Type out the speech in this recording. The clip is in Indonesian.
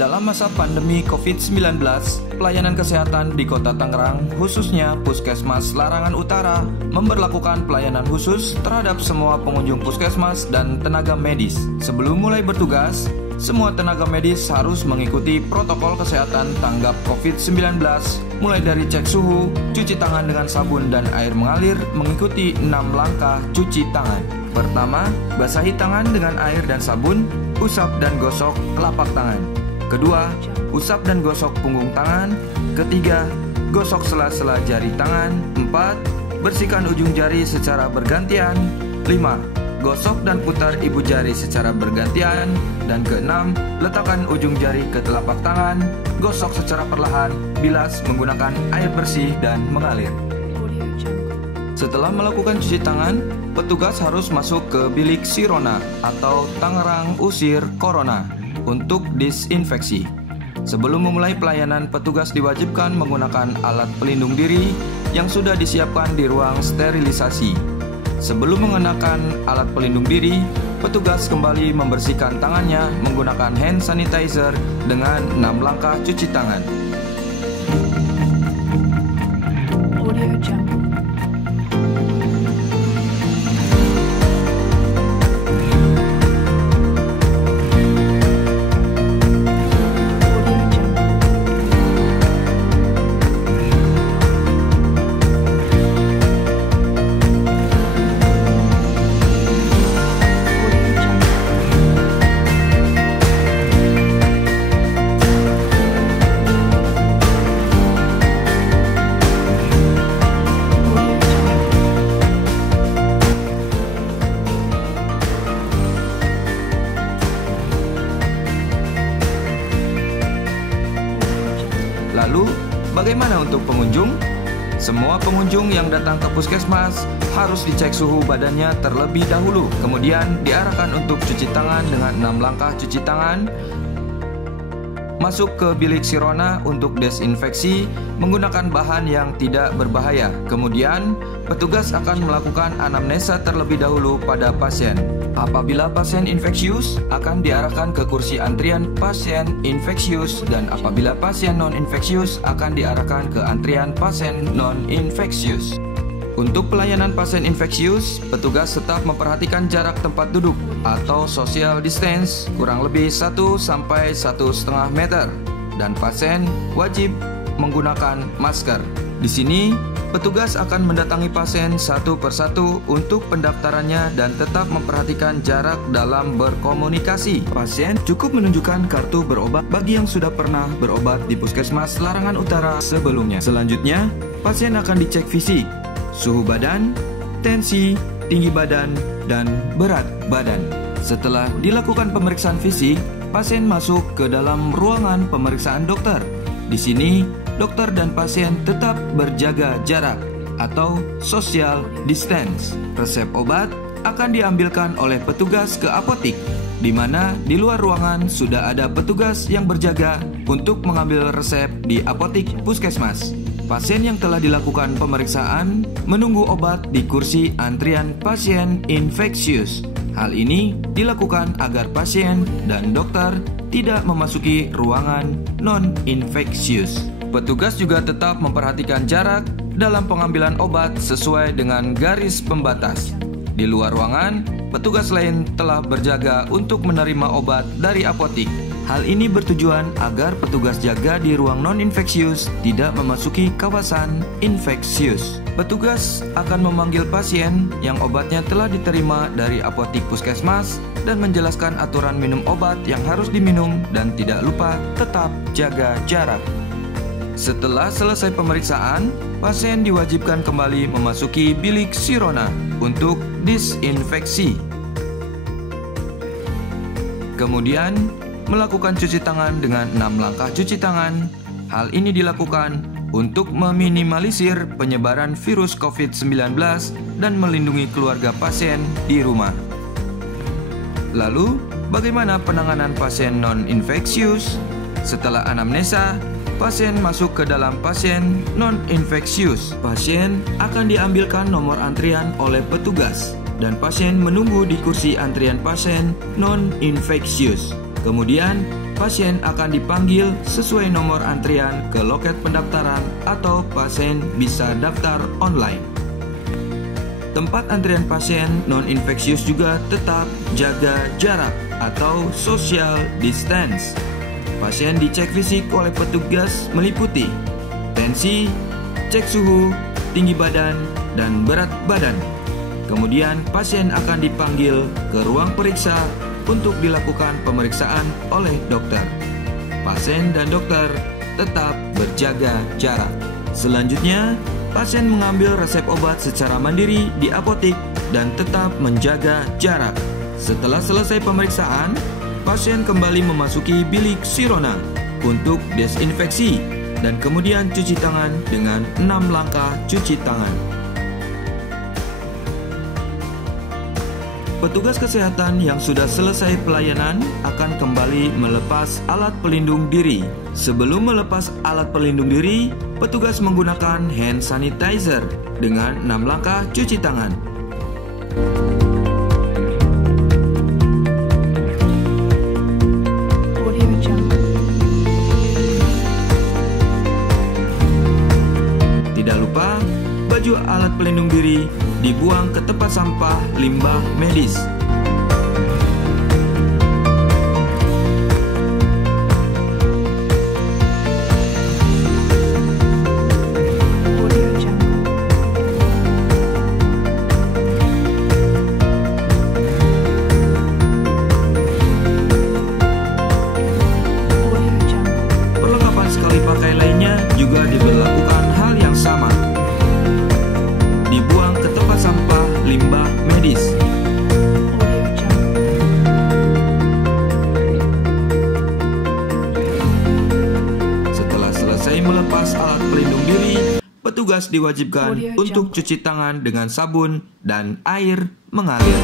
Dalam masa pandemi COVID-19, pelayanan kesehatan di Kota Tangerang, khususnya Puskesmas Larangan Utara, memberlakukan pelayanan khusus terhadap semua pengunjung puskesmas dan tenaga medis. Sebelum mulai bertugas, semua tenaga medis harus mengikuti protokol kesehatan tanggap COVID-19, mulai dari cek suhu, cuci tangan dengan sabun dan air mengalir, mengikuti 6 langkah cuci tangan. Pertama, basahi tangan dengan air dan sabun, usap dan gosok telapak tangan. Kedua, usap dan gosok punggung tangan. Ketiga, gosok sela-sela jari tangan. 4, bersihkan ujung jari secara bergantian. 5, gosok dan putar ibu jari secara bergantian. Dan ke-6, letakkan ujung jari ke telapak tangan. Gosok secara perlahan, bilas menggunakan air bersih dan mengalir. Setelah melakukan cuci tangan, petugas harus masuk ke bilik Sirona atau Tangerang Usir Corona untuk disinfeksi. Sebelum memulai pelayanan, petugas diwajibkan menggunakan alat pelindung diri yang sudah disiapkan di ruang sterilisasi. Sebelum mengenakan alat pelindung diri, petugas kembali membersihkan tangannya menggunakan hand sanitizer dengan 6 langkah cuci tangan. Lalu, bagaimana untuk pengunjung? Semua pengunjung yang datang ke puskesmas harus dicek suhu badannya terlebih dahulu. Kemudian diarahkan untuk cuci tangan dengan 6 langkah cuci tangan. Masuk ke bilik Sirona untuk desinfeksi menggunakan bahan yang tidak berbahaya. Kemudian, petugas akan melakukan anamnesa terlebih dahulu pada pasien. Apabila pasien infeksius, akan diarahkan ke kursi antrian pasien infeksius, dan apabila pasien non-infeksius, akan diarahkan ke antrian pasien non-infeksius. Untuk pelayanan pasien infeksius, petugas tetap memperhatikan jarak tempat duduk atau social distance kurang lebih 1-1,5 meter, dan pasien wajib menggunakan masker. Di sini, petugas akan mendatangi pasien satu persatu untuk pendaftarannya dan tetap memperhatikan jarak dalam berkomunikasi. Pasien cukup menunjukkan kartu berobat bagi yang sudah pernah berobat di Puskesmas Larangan Utara sebelumnya. Selanjutnya, pasien akan dicek fisik, suhu badan, tensi, tinggi badan, dan berat badan. Setelah dilakukan pemeriksaan fisik, pasien masuk ke dalam ruangan pemeriksaan dokter. Di sini, dokter dan pasien tetap berjaga jarak atau social distance. Resep obat akan diambilkan oleh petugas ke apotik, di mana di luar ruangan sudah ada petugas yang berjaga untuk mengambil resep di apotik puskesmas. Pasien yang telah dilakukan pemeriksaan menunggu obat di kursi antrian pasien infeksius. Hal ini dilakukan agar pasien dan dokter tidak memasuki ruangan non-infeksius. Petugas juga tetap memperhatikan jarak dalam pengambilan obat sesuai dengan garis pembatas. Di luar ruangan, petugas lain telah berjaga untuk menerima obat dari apotik. Hal ini bertujuan agar petugas jaga di ruang non-infeksius tidak memasuki kawasan infeksius. Petugas akan memanggil pasien yang obatnya telah diterima dari apotik puskesmas dan menjelaskan aturan minum obat yang harus diminum, dan tidak lupa tetap jaga jarak. Setelah selesai pemeriksaan, pasien diwajibkan kembali memasuki bilik Sirona untuk disinfeksi. Kemudian, melakukan cuci tangan dengan 6 langkah cuci tangan. Hal ini dilakukan untuk meminimalisir penyebaran virus COVID-19 dan melindungi keluarga pasien di rumah. Lalu, bagaimana penanganan pasien non-infeksius? Setelah anamnesa, pasien masuk ke dalam pasien non-infeksius. Pasien akan diambilkan nomor antrian oleh petugas, dan pasien menunggu di kursi antrian pasien non-infeksius. Kemudian, pasien akan dipanggil sesuai nomor antrian ke loket pendaftaran atau pasien bisa daftar online. Tempat antrian pasien non-infeksius juga tetap jaga jarak atau social distance. Pasien dicek fisik oleh petugas meliputi tensi, cek suhu, tinggi badan, dan berat badan. Kemudian pasien akan dipanggil ke ruang periksa untuk dilakukan pemeriksaan oleh dokter. Pasien dan dokter tetap berjaga jarak. Selanjutnya, pasien mengambil resep obat secara mandiri di apotik dan tetap menjaga jarak. Setelah selesai pemeriksaan, pasien kembali memasuki bilik Sirona untuk desinfeksi dan kemudian cuci tangan dengan 6 langkah cuci tangan. Petugas kesehatan yang sudah selesai pelayanan akan kembali melepas alat pelindung diri. Sebelum melepas alat pelindung diri, petugas menggunakan hand sanitizer dengan 6 langkah cuci tangan. Tidak lupa, baju alat pelindung diri dibuang ke tempat sampah limbah medis. Perlengkapan sekali pakai lainnya juga diberlakukan hal yang sama. Dibuang ke tempat sampah limbah medis. Setelah selesai melepas alat pelindung diri, petugas diwajibkan untuk cuci tangan dengan sabun dan air mengalir.